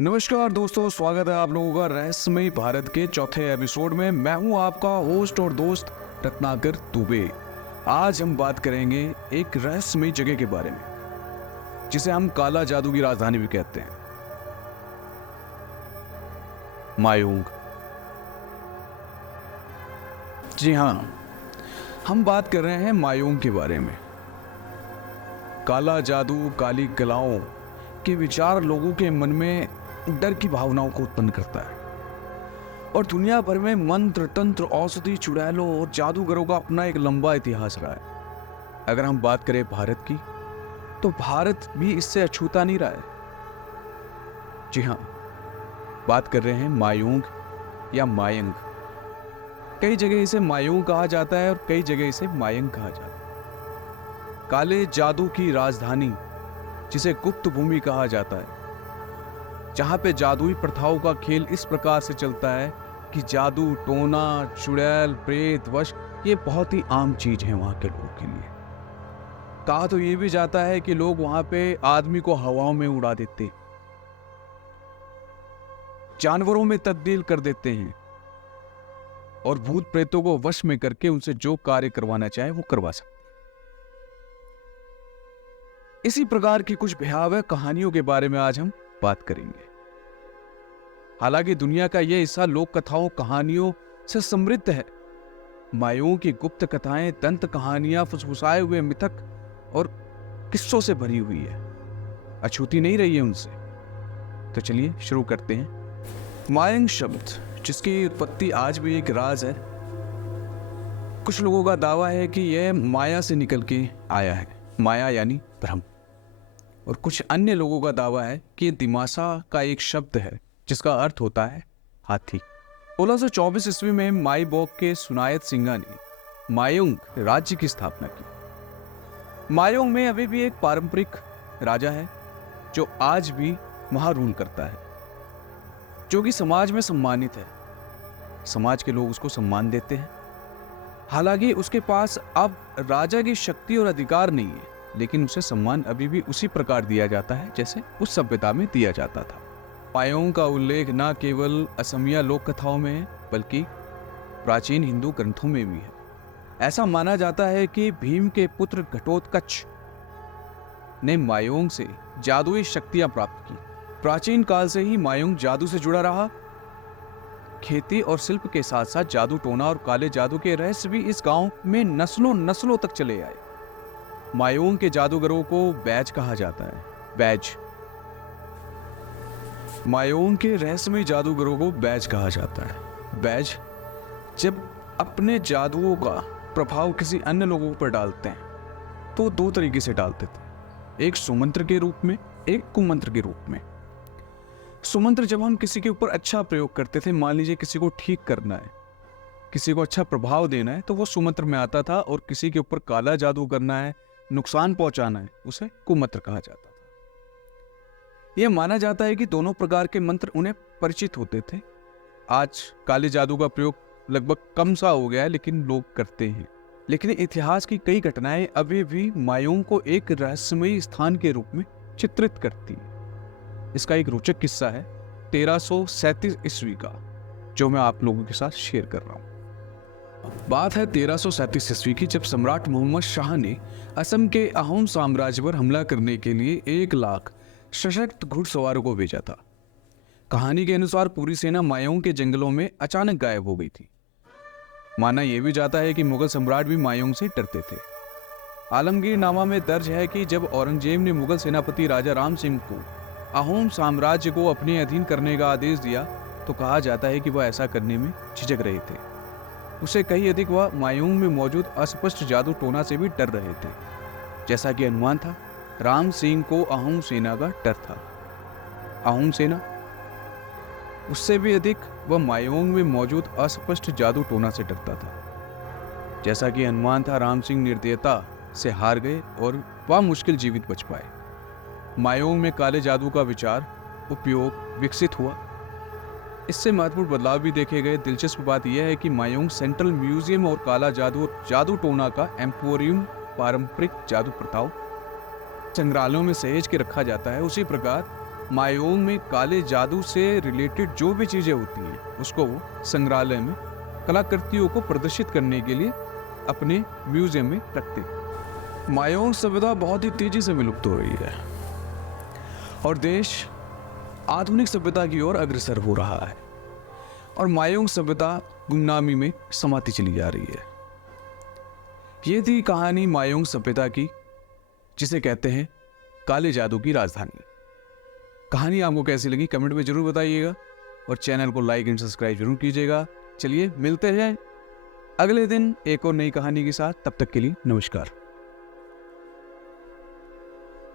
नमस्कार दोस्तों, स्वागत है आप लोगों का रहस्यमय भारत के चौथे एपिसोड में। मैं हूं आपका होस्ट और दोस्त रत्नाकर दुबे। आज हम बात करेंगे एक रहस्यमय जगह के बारे में जिसे हम काला जादू की राजधानी भी कहते हैं, मायूंग। जी हाँ, हम बात कर रहे हैं मायूंग के बारे में। काला जादू, काली कलाओं के विचार लोगों के मन में डर की भावनाओं को उत्पन्न करता है और दुनिया भर में मंत्र, तंत्र, औषधि, चुड़ैलों और जादूगरों का अपना एक लंबा इतिहास रहा है। अगर हम बात करें भारत की, तो भारत भी इससे अछूता नहीं रहा है। जी हाँ, बात कर रहे हैं मायूंग या मायंग। कई जगह इसे मायूंग कहा जाता है और कई जगह इसे मायंग कहा जाता है। काले जादू की राजधानी, जिसे गुप्त भूमि कहा जाता है, जहां पे जादुई प्रथाओं का खेल इस प्रकार से चलता है कि जादू टोना, चुड़ैल, प्रेत, वश ये बहुत ही आम चीज है वहां के लोगों के लिए। कहा तो ये भी जाता है कि लोग वहां पे आदमी को हवाओं में उड़ा देते, जानवरों में तब्दील कर देते हैं और भूत प्रेतों को वश में करके उनसे जो कार्य करवाना चाहे वो करवा सकते। इसी प्रकार की कुछ भयावह कहानियों के बारे में आज हम बात करेंगे। हालांकि दुनिया का यह हिस्सा लोक कथाओं, कहानियों से समृद्ध है। मायूंग की गुप्त कथाएं, दंत कहानियां, फुसफुसाए हुए मिथक और किस्सों से भरी हुई है, अछूती नहीं रही है उनसे। तो चलिए शुरू करते हैं। मायंग शब्द, जिसकी उत्पत्ति आज भी एक राज है। कुछ लोगों का दावा है कि यह माया से निकल के आया है, माया यानी भ्रम। और कुछ अन्य लोगों का दावा है कि यह दिमासा का एक शब्द है जिसका अर्थ होता है हाथी। 1624 ईस्वी में माईबोक के सुनायत सिंगा ने मायूंग राज्य की स्थापना की। मायूंग में अभी भी एक पारंपरिक राजा है जो आज भी वहां रूल करता है, जो कि समाज में सम्मानित है। समाज के लोग उसको सम्मान देते हैं। हालांकि उसके पास अब राजा की शक्ति और अधिकार नहीं है, लेकिन उसे सम्मान अभी भी उसी प्रकार दिया जाता है जैसे उस सभ्यता में दिया जाता था। मायूंग का उल्लेख न केवल असमिया लोक कथाओं में है, बल्कि प्राचीन हिंदू ग्रंथों में भी है। ऐसा माना जाता है कि भीम के पुत्र घटोत्कच ने मायूंग से जादुई शक्तियां प्राप्त की। प्राचीन काल से ही मायूंग जादू से जुड़ा रहा। खेती और शिल्प के साथ साथ जादू टोना और काले जादू के रहस्य भी इस गांव में नस्लों नस्लों तक चले आए। मायूंग के जादूगरों को बैज कहा जाता है। बैज, मायूंग के रहस्यमय जादूगरों को बैज कहा जाता है। बैज जब अपने जादुओं का प्रभाव किसी अन्य लोगों पर डालते हैं तो दो तरीके से डालते थे, एक सुमंत्र के रूप में, एक कुमंत्र के रूप में। सुमंत्र जब हम किसी के ऊपर अच्छा प्रयोग करते थे, मान लीजिए किसी को ठीक करना है, किसी को अच्छा प्रभाव देना है, तो वो सुमंत्र में आता था। और किसी के ऊपर काला जादू करना है, नुकसान पहुंचाना है, उसे कुमंत्र कहा जाता था। यह माना जाता है कि दोनों प्रकार के मंत्र उन्हें परिचित होते थे। आज काले जादू का प्रयोग लगभग कम सा हो गया है, लेकिन लोग करते हैं। लेकिन इतिहास की कई घटनाएं अभी भी मायूंग को एक रहस्यमय स्थान के रूप में चित्रित करती है। इसका एक रोचक किस्सा है 1337 ईस्वी का, जो मैं आप लोगों के साथ शेयर कर रहा हूं। बात है 1337 ईस्वी की, जब सम्राट मोहम्मद शाह ने असम के अहोम साम्राज्य पर हमला करने के लिए 1 लाख सशक्त घुड़सवारों को भेजा था। कहानी के अनुसार पूरी सेना मायूंग के जंगलों में अचानक गायब हो गई थी। माना यह भी जाता है कि मुगल सम्राट भी मायूंग से डरते थे। आलमगीर नामा में दर्ज है कि जब औरंगजेब ने मुगल सेनापति राजा राम सिंह को अहोम साम्राज्य को अपने अधीन करने का आदेश दिया, तो कहा जाता है कि वह ऐसा करने में झिझक रहे थे। उससे कहीं अधिक वह मायूंग में मौजूद अस्पष्ट जादू टोना से भी डर रहे थे। जैसा कि अनुमान था, राम सिंह को अहोम सेना का डर था। अहोम सेना, उससे भी अधिक वह मायूंग में मौजूद अस्पष्ट जादू टोना से डरता था। जैसा कि अनुमान था, राम सिंह निर्दयता से हार गए और वह मुश्किल जीवित बच पाए। मायूंग में काले जादू का विचार उपयोग विकसित हुआ। इससे महत्वपूर्ण बदलाव भी देखे गए। दिलचस्प बात यह है कि मायूंग सेंट्रल म्यूजियम और काला जादू और जादू टोना का एम्पोरियम पारंपरिक जादू प्रथाओं संग्रहालयों में सहेज के रखा जाता है। उसी प्रकार मायोंग में काले जादू से रिलेटेड जो भी चीज़ें होती हैं उसको वो संग्रहालय में कलाकृतियों को प्रदर्शित करने के लिए अपने म्यूजियम में रखते हैं। मायोंग सभ्यता बहुत ही तेजी से विलुप्त हो रही है और देश आधुनिक सभ्यता की ओर अग्रसर हो रहा है और मायोंग सभ्यता गुमनामी में समाती चली जा रही है। ये थी कहानी मायोंग सभ्यता की, जिसे कहते हैं काले जादू की राजधानी। कहानी आपको कैसी लगी कमेंट में जरूर बताइएगा और चैनल को लाइक एंड सब्सक्राइब जरूर कीजिएगा। चलिए मिलते हैं अगले दिन एक और नई कहानी के साथ, तब तक के लिए नमस्कार।